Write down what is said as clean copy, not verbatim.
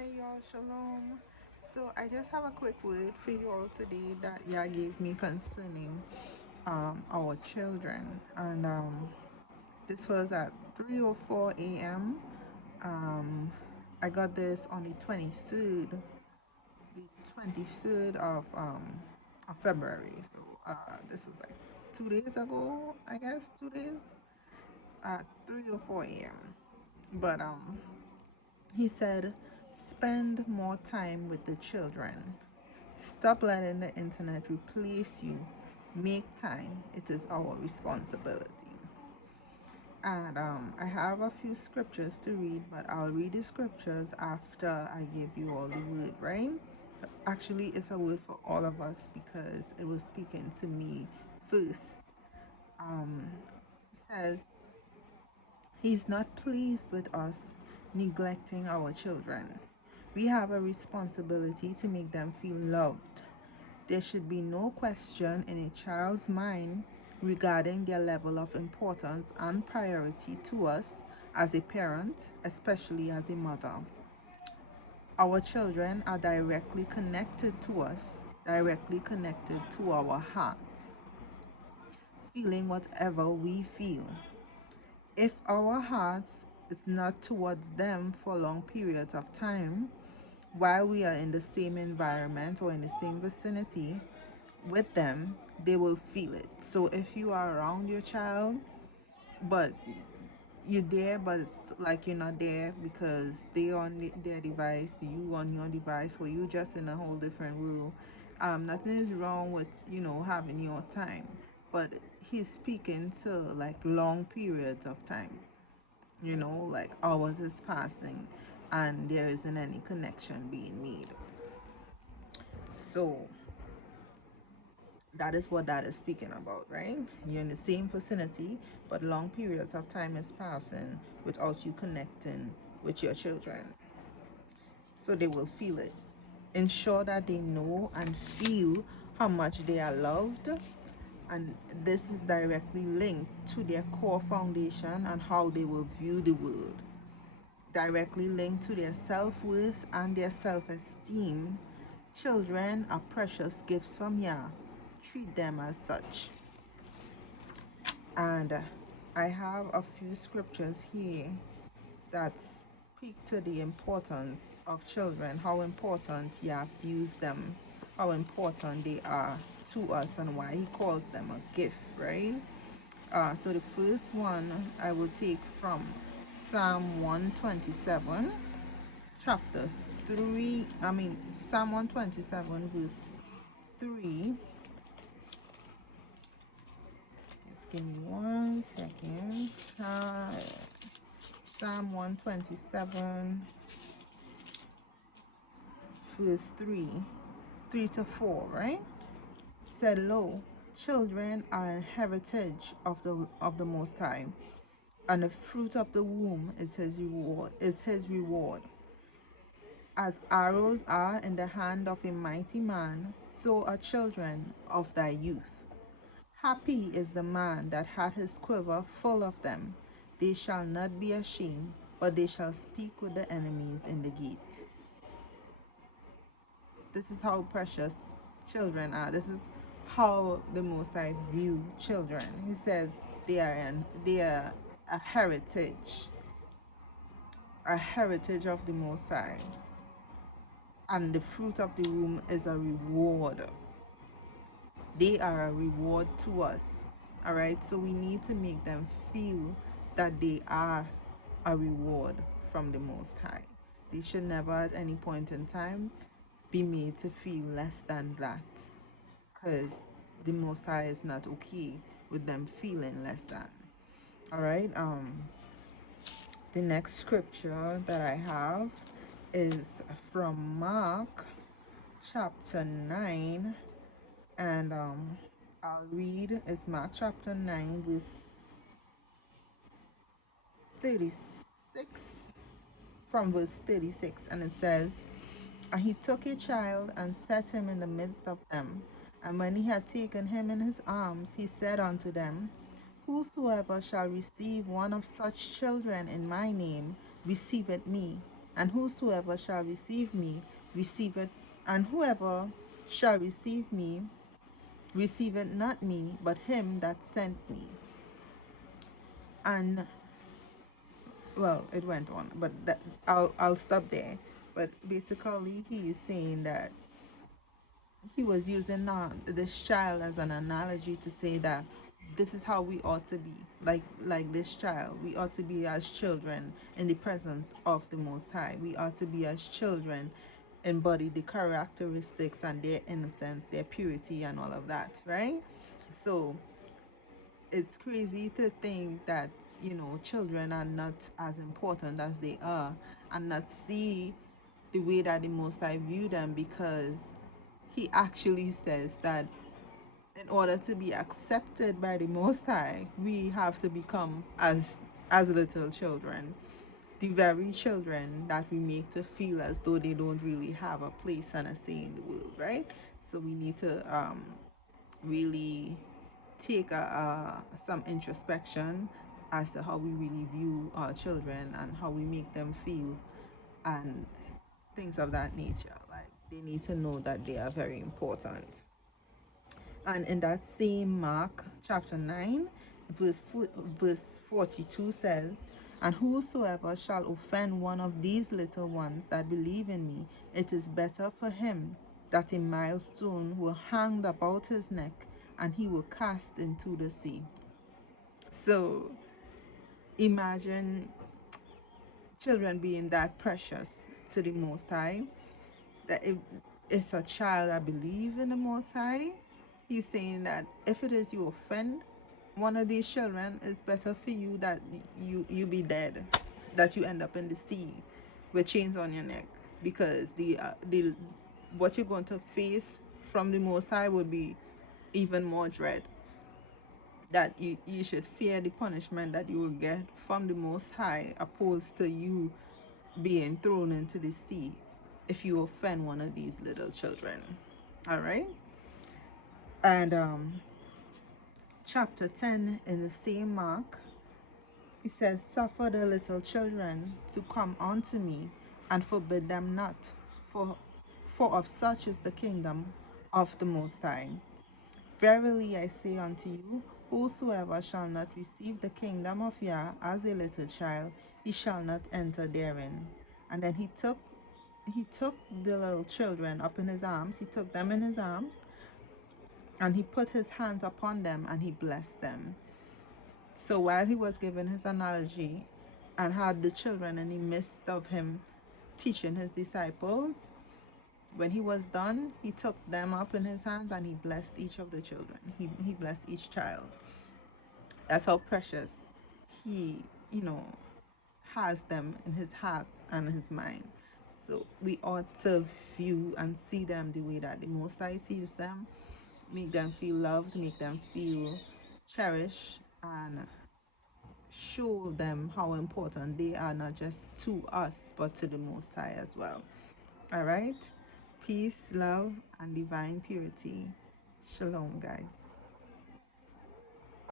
Hey y'all, shalom. So I just have a quick word for you all today that Yah gave me concerning our children, and this was at 3:04 a.m. I got this on the 23rd of February. So this was like 2 days ago, I guess, 2 days at 3:04 a.m. But he said, spend more time with the children. Stop letting the internet replace you. Make time. It is our responsibility. And I have a few scriptures to read, but I'll read the scriptures after I give you all the word, right? Actually, it's a word for all of us because it was speaking to me first. It says, He's not pleased with us neglecting our children. We have a responsibility to make them feel loved. There should be no question in a child's mind regarding their level of importance and priority to us as a parent, especially as a mother. Our children are directly connected to us, directly connected to our hearts, feeling whatever we feel. If our hearts is not towards them for long periods of time, while we are in the same environment or in the same vicinity with them, they will feel it. So if you are around your child, but you're there, but it's like you're not there because they on their device, you on your device, or you just in a whole different world. Nothing is wrong with having your time, but he's speaking to like long periods of time. Like hours is passing, and there isn't any connection being made. So that is what that is speaking about, right? You're in the same vicinity, but long periods of time is passing without you connecting with your children. So they will feel it. Ensure that they know and feel how much they are loved. And this is directly linked to their core foundation and how they will view the world. Directly linked to their self-worth and their self-esteem. Children are precious gifts from Yah. Treat them as such. And I have a few scriptures here that speak to the importance of children, how important Yah views them, how important they are to us, and why he calls them a gift, right? So the first one I will take from Psalm 127, chapter 3, Psalm 127, verse 3. Just give me 1 second. Psalm 127, verse 3 to 4, right? Said, Lo, children are a heritage of the Most High, and the fruit of the womb is his reward. As arrows are in the hand of a mighty man, so are children of thy youth. Happy is the man that hath his quiver full of them. They shall not be ashamed, but they shall speak with the enemies in the gate. This is how precious children are. This is how the Most High view children. He says they are a heritage of the Most High, and the fruit of the womb is a reward. They are a reward to us. All right, so we need to make them feel that they are a reward from the Most High. They should never at any point in time be made to feel less than that, because the Most High is not okay with them feeling less than. All right. The next scripture that I have is from Mark chapter 9, and I'll read. It's Mark chapter 9, verse 36, from verse 36, and it says, And he took a child and set him in the midst of them. And when he had taken him in his arms, he said unto them, Whosoever shall receive one of such children in my name receiveth me, And whosoever shall receive me, receive it, and whoever shall receive me, receive it not me, but him that sent me. And well, it went on, but I'll stop there. But basically, he is saying that he was using this child as an analogy to say that this is how we ought to be, like this child. We ought to be as children in the presence of the Most High. We ought to be as children, embody the characteristics and their innocence, their purity, and all of that, right? So it's crazy to think that children are not as important as they are, and not see the way that the Most High view them, because he actually says that in order to be accepted by the Most High, we have to become as little children, the very children that we make to feel as though they don't really have a place and a say in the world, right? So we need to really take some introspection as to how we really view our children and how we make them feel, and things of that nature. Like, they need to know that they are very important. And in that same Mark chapter 9, verse 42 says, "And whosoever shall offend one of these little ones that believe in me, it is better for him that a milestone were hanged about his neck and he were cast into the sea." So imagine children being that precious to the Most High, that if it's a child that believe in the Most High, he's saying that if it is you offend one of these children, it's better for you that you be dead, that you end up in the sea with chains on your neck, because the what you're going to face from the Most High would be even more dread. That you should fear the punishment that you will get from the Most High, opposed to you being thrown into the sea if you offend one of these little children. All right? And chapter 10 in the same Mark, it says, "Suffer the little children to come unto me, and forbid them not, for, for of such is the kingdom of the Most High. Verily I say unto you, whosoever shall not receive the kingdom of Yah as a little child, he shall not enter therein." And then he took the little children up in his arms, he took them in his arms, and he put his hands upon them and he blessed them. So while he was giving his analogy and had the children in the midst of him teaching his disciples, when he was done, he took them up in his hands and he blessed each of the children. He blessed each child. That's how precious he, has them in his heart and his mind. So we ought to view and see them the way that the Most High sees them, make them feel loved, make them feel cherished, and show them how important they are, not just to us, but to the Most High as well. All right? Peace, love, and divine purity. Shalom, guys.